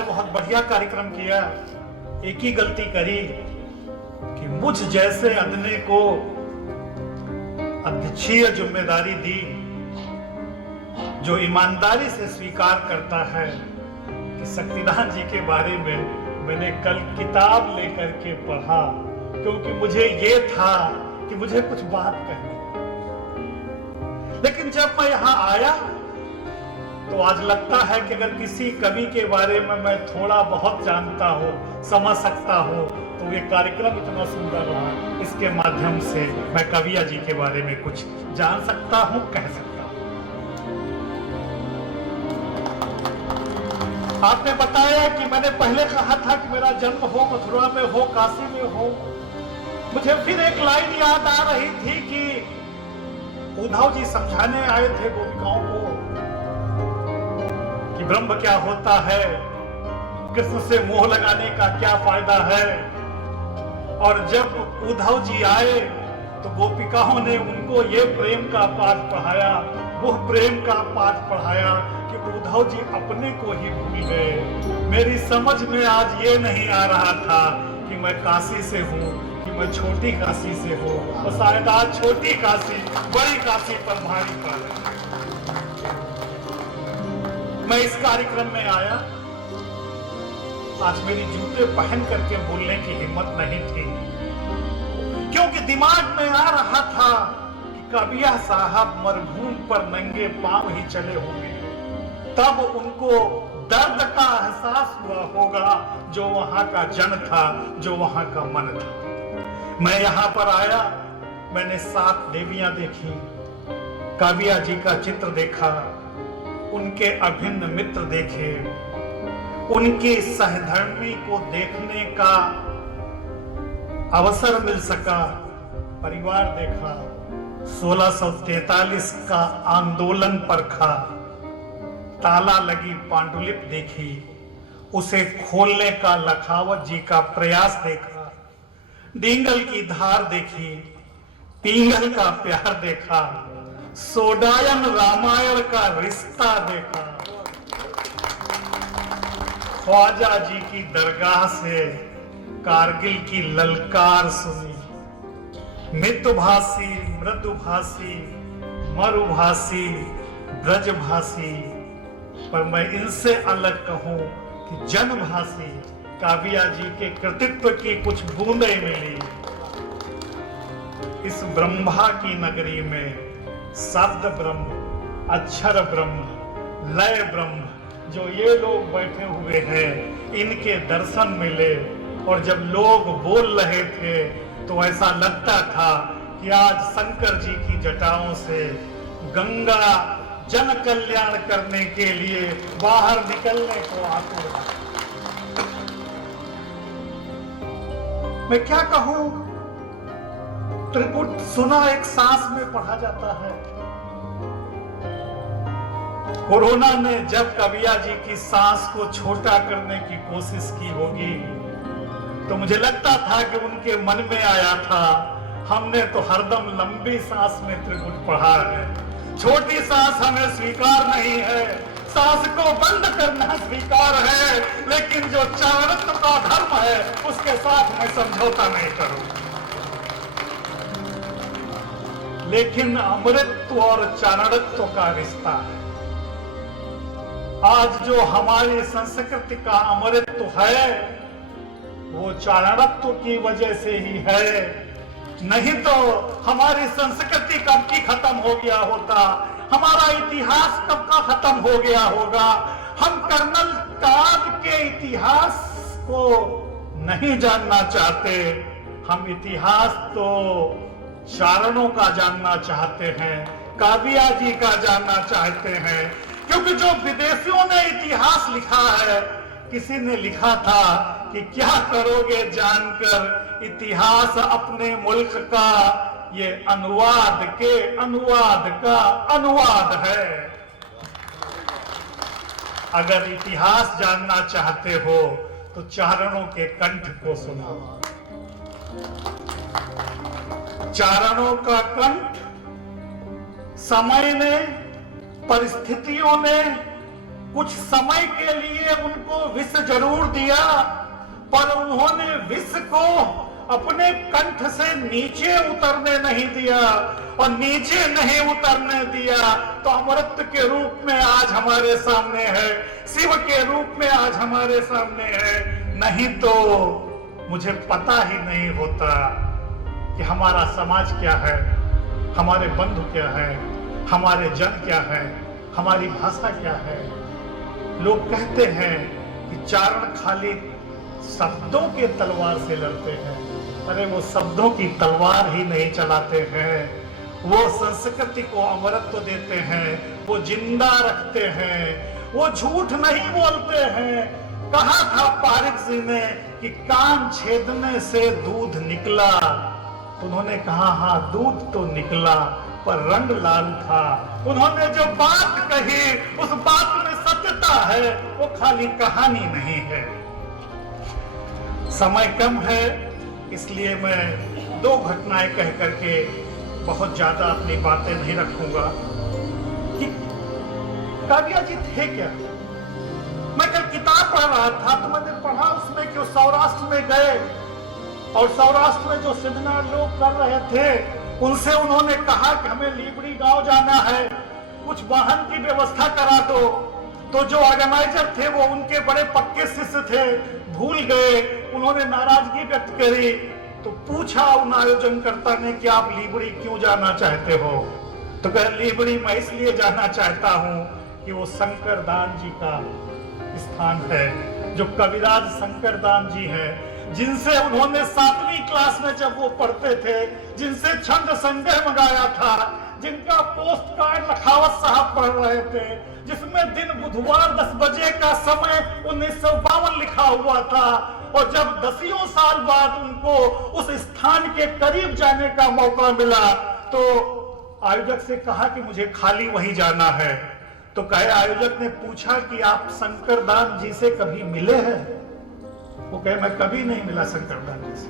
आपने बहुत बढ़िया कार्यक्रम किया। एक ही गलती करी कि मुझ जैसे अदने को अध्यक्षीय जिम्मेदारी दी, जो ईमानदारी से स्वीकार करता है कि शक्तिदान जी के बारे में मैंने कल किताब लेकर के पढ़ा, क्योंकि मुझे ये था कि मुझे कुछ बात कहनी। लेकिन जब मैं यहां आया तो आज लगता है कि अगर किसी कवि के बारे में मैं थोड़ा बहुत जानता हूं, समझ सकता हूं, तो ये कार्यक्रम इतना सुंदर रहा। इसके माध्यम से मैं कविया जी के बारे में कुछ जान सकता हूं, कह सकता हूं। आपने बताया कि मैंने पहले कहा था कि मेरा जन्म हो मथुरा में हो, काशी में हो। मुझे फिर एक लाइन याद आ रही थी कि उद्धव जी समझाने आए थे गोपिकाओं को कि ब्रह्म क्या होता है, कृष्ण से मोह लगाने का क्या फायदा है। और जब उद्धव जी आए तो गोपिकाओं ने उनको ये प्रेम का पाठ पढ़ाया, वो प्रेम का पाठ पढ़ाया कि उद्धव जी अपने को ही भूल गए। मेरी समझ में आज ये नहीं आ रहा था कि मैं काशी से हूँ, कि मैं छोटी काशी से हूँ, और शायद आज छोटी काशी बड़ी काशी पर भारी पड़ रही। मैं इस कार्यक्रम में आया, आज मेरी जूते पहन करके बोलने की हिम्मत नहीं थी, क्योंकि दिमाग में आ रहा था कि कबिया साहब मरभूम पर नंगे पांव ही चले होंगे, तब उनको दर्द का एहसास हुआ होगा जो वहां का जन था, जो वहां का मन था। मैं यहां पर आया, मैंने 7 देवियां देखी, काव्या जी का चित्र देखा, उनके अभिन्न मित्र देखे, उनकी सहधर्मी को देखने का अवसर मिल सका, परिवार देखा, 1643 का आंदोलन परखा, ताला लगी पांडुलिपि देखी, उसे खोलने का लखावत जी का प्रयास देखा, डींगल की धार देखी, पिंगल का प्यार देखा, सोडायन रामायण का रिश्ता देखा, ख्वाजा जी की दरगाह से कारगिल की ललकार सुनी, मितभाषी, मृदुभाषी, मरुभाषी, ब्रजभाषी, पर मैं इनसे अलग कहूं कि जनभाषी काव्या जी के कृतित्व की कुछ बूंदें मिली। इस ब्रह्मा की नगरी में शब्द ब्रह्म, अक्षर ब्रह्म, लय ब्रह्म, जो ये लोग बैठे हुए हैं, इनके दर्शन मिले। और जब लोग बोल रहे थे तो ऐसा लगता था कि आज शंकर जी की जटाओं से गंगा जन कल्याण करने के लिए बाहर निकलने को आतुर है। मैं क्या कहूं, त्रिपुट सुना एक सांस में पढ़ा जाता है। कोरोना ने जब कविया जी की सांस को छोटा करने की कोशिश की होगी, तो मुझे लगता था कि उनके मन में आया था, हमने तो हरदम लंबी सांस में त्रिपुट पढ़ा है, छोटी सांस हमें स्वीकार नहीं है, सांस को बंद करना स्वीकार है, लेकिन जो चाणक्य का धर्म है उसके साथ मैं समझौता नहीं करूं। लेकिन अमृतत्व और चाणक्य का रिश्ता है। आज जो हमारी संस्कृति का अमृतत्व है वो चाणक्य की वजह से ही है, नहीं तो हमारी संस्कृति कब की खत्म हो गया होता, हमारा इतिहास कब का खत्म हो गया होगा। हम कर्नल ताज के इतिहास को नहीं जानना चाहते, हम इतिहास तो चारणों का जानना चाहते हैं, काव्या जी का जानना चाहते हैं। क्योंकि जो विदेशियों ने इतिहास लिखा है, किसी ने लिखा था कि क्या करोगे जानकर इतिहास अपने मुल्क का, ये अनुवाद के अनुवाद का अनुवाद है। अगर इतिहास जानना चाहते हो तो चारणों के कंठ को सुनो। चारणों का कंठ समय ने, परिस्थितियों ने, कुछ समय के लिए उनको विष जरूर दिया, पर उन्होंने विष को अपने कंठ से नीचे उतरने नहीं दिया, और नीचे नहीं उतरने दिया तो अमृत के रूप में आज हमारे सामने है, शिव के रूप में आज हमारे सामने है। नहीं तो मुझे पता ही नहीं होता कि हमारा समाज क्या है, हमारे बंधु क्या है, हमारे जन क्या है, हमारी भाषा क्या है। लोग कहते हैं कि चारण खाली शब्दों के तलवार से लड़ते हैं। अरे वो शब्दों की तलवार ही नहीं चलाते हैं, वो संस्कृति को अमरत्व देते हैं, वो जिंदा रखते हैं, वो झूठ नहीं बोलते हैं। कहा था पारिक जी ने कि कान छेदने से दूध निकला, उन्होंने कहा हाँ दूध तो निकला पर रंग लाल था। उन्होंने जो बात कही उस बात में सत्यता है, वो खाली कहानी नहीं है। समय कम है इसलिए मैं दो घटनाएं कह करके बहुत ज्यादा अपनी बातें नहीं रखूंगा कि काव्या जी थे क्या। मैं कल किताब पढ़ रहा था तो मैंने पढ़ा उसमें कि वो सौराष्ट्र में गए और सौराष्ट्र में जो सेमिनार लोग कर रहे थे उनसे उन्होंने कहा कि हमें लीबड़ी गांव जाना है, कुछ वाहन की व्यवस्था करा दो। तो जो ऑर्गेनाइजर थे वो उनके बड़े पक्के शिष्य थे, भूल गए, उन्होंने नाराजगी व्यक्त करी। तो पूछा उन आयोजनकर्ता ने कि आप लीबड़ी क्यों जाना चाहते हो। तो कहे लीबड़ी मैं इसलिए जाना चाहता हूं कि वो शंकर दान जी का स्थान है, जो कविराज शंकर दान जी हैं, जिनसे उन्होंने 7वीं क्लास में जब वो पढ़ते थे, जिनसे छंद संग्रह मंगाया था, जिनका पोस्ट कार्ड लखावत साहब पढ़ रहे थे, जिसमें दिन बुधवार 10 बजे का समय 1952 लिखा हुआ था। और जब 10 साल बाद उनको उस स्थान के करीब जाने का मौका मिला तो आयोजक से कहा कि मुझे खाली वहीं जाना है। तो कहे आयोजक ने पूछा कि आप शंकर दान जी से कभी मिले हैं। वो कहे मैं कभी नहीं मिला शंकर दान जी से।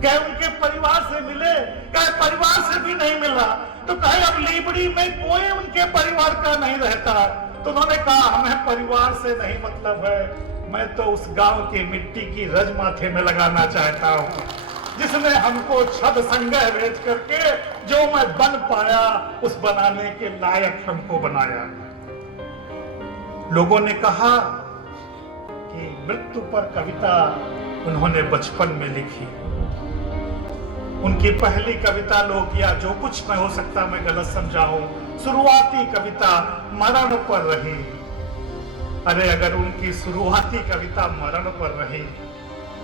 कहे उनके परिवार से मिले, कहे परिवार से भी नहीं मिला। तो कहे अब लीबड़ी में कोई उनके परिवार का नहीं रहता। तो उन्होंने कहा हमें परिवार से नहीं मतलब है, मैं तो उस गांव की मिट्टी की रज माथे में लगाना चाहता हूँ, जिसने हमको छद संग्रह भेज करके जो मैं बन पाया उस बनाने के लायक हमको बनाया। लोगों ने कहा कि मृत्यु पर कविता उन्होंने बचपन में लिखी। उनकी पहली कविता लोग या जो कुछ मैं हो सकता मैं गलत समझाऊं, शुरुआती कविता मरण पर रही। अरे अगर उनकी शुरुआती कविता मरण पर रही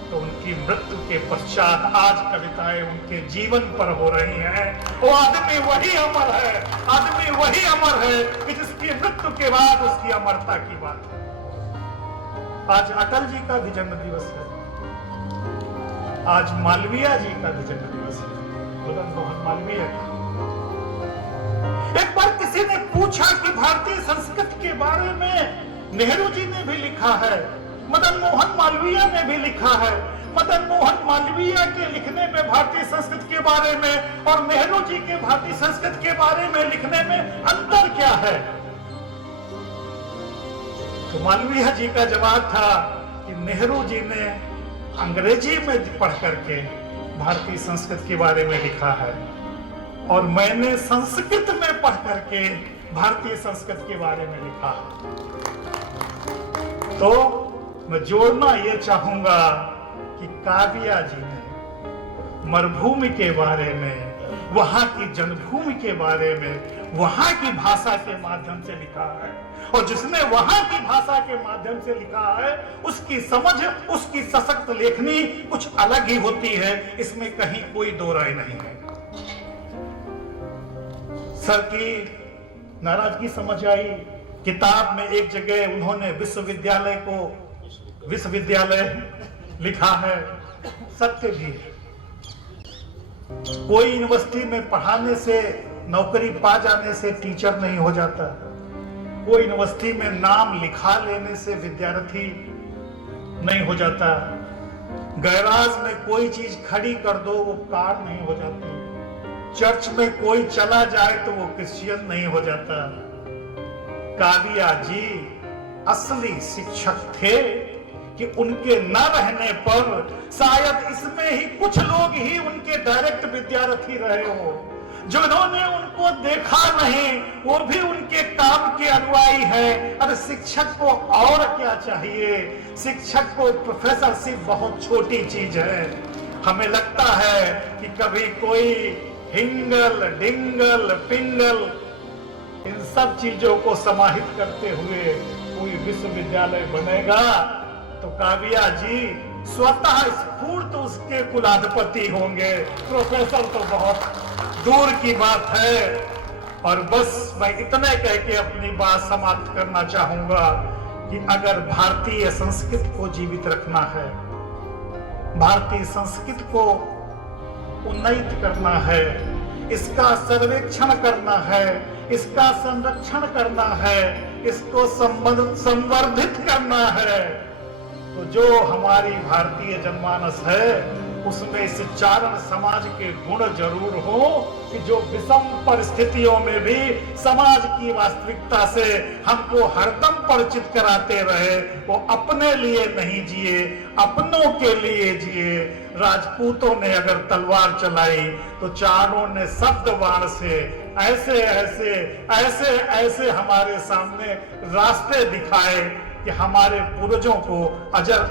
तो उनकी मृत्यु के पश्चात आज कविताएं उनके जीवन पर हो रही हैं। वो आदमी वही अमर है, आदमी वही अमर है कि जिसकी मृत्यु के बाद उसकी अमरता की बात है। आज अटल जी का भी जन्म दिवस है, आज मालवीय जी का भी जन्म दिवस है, मदन मोहन मालवीय का। एक बार किसी ने पूछा कि भारतीय संस्कृति के बारे में नेहरू जी ने भी लिखा है, मदन मोहन मालवीय ने भी लिखा है। मदन मोहन मालवीय के लिखने में भारतीय संस्कृति के बारे में और नेहरू जी के भारतीय संस्कृति के बारे में लिखने में अंतर क्या है? तो मालवीय जी का जवाब था कि नेहरू जी ने अंग्रेजी में पढ़ करके भारतीय संस्कृति के बारे में लिखा है और मैंने संस्कृत में पढ़ करके भारतीय संस्कृति के बारे में लिखा है। तो मैं जोड़ना ये चाहूंगा कि काव्या जी ने मरुभूमि के बारे में, वहां की जन्मभूमि के बारे में, वहां की भाषा के माध्यम से लिखा है। और जिसने वहां की भाषा के माध्यम से लिखा है उसकी समझ, उसकी सशक्त लेखनी कुछ अलग ही होती है, इसमें कहीं कोई दो राय नहीं है। सर की नाराजगी समझ आई। किताब में एक जगह उन्होंने विश्वविद्यालय को विश्वविद्यालय लिखा है, सत्य भी है। कोई यूनिवर्सिटी में पढ़ाने से, नौकरी पा जाने से टीचर नहीं हो जाता। कोई यूनिवर्सिटी में नाम लिखा लेने से विद्यार्थी नहीं हो जाता। गैराज में कोई चीज खड़ी कर दो वो कार नहीं हो जाती। चर्च में कोई चला जाए तो वो क्रिश्चियन नहीं हो जाता। काव्या जी असली शिक्षक थे कि उनके न रहने पर शायद इसमें ही कुछ लोग ही उनके डायरेक्ट विद्यार्थी रहे हो, जिन्होंने उनको देखा नहीं वो भी उनके काम के अनुयायी है। अब शिक्षक को और क्या चाहिए? शिक्षक को प्रोफेसरशिप बहुत छोटी चीज है। हमें लगता है कि कभी कोई हिंगल डिंगल पिंगल इन सब चीजों को समाहित करते हुए कोई विश्वविद्यालय बनेगा तो काव्या जी स्वतः स्फूर्त उसके कुलाधिपति होंगे। प्रोफेसर तो बहुत दूर की बात है। और बस मैं इतने कह के अपनी बात समाप्त करना चाहूंगा कि अगर भारतीय संस्कृति को जीवित रखना है, भारतीय संस्कृति को उन्नत करना है, इसका सर्वेक्षण करना है, इसका संरक्षण करना है, इसको संवर्धित करना है, तो जो हमारी भारतीय जनमानस है उसमें इस चारण समाज के गुण जरूर हो कि जो विषम परिस्थितियों में भी समाज की वास्तविकता से हमको हरदम परिचित कराते रहे। वो अपने लिए नहीं जिए, अपनों के लिए जिए। राजपूतों ने अगर तलवार चलाई तो चारों ने शब्द बाण से ऐसे ऐसे ऐसे ऐसे हमारे सामने रास्ते दिखाए कि हमारे पूर्वजों को अजर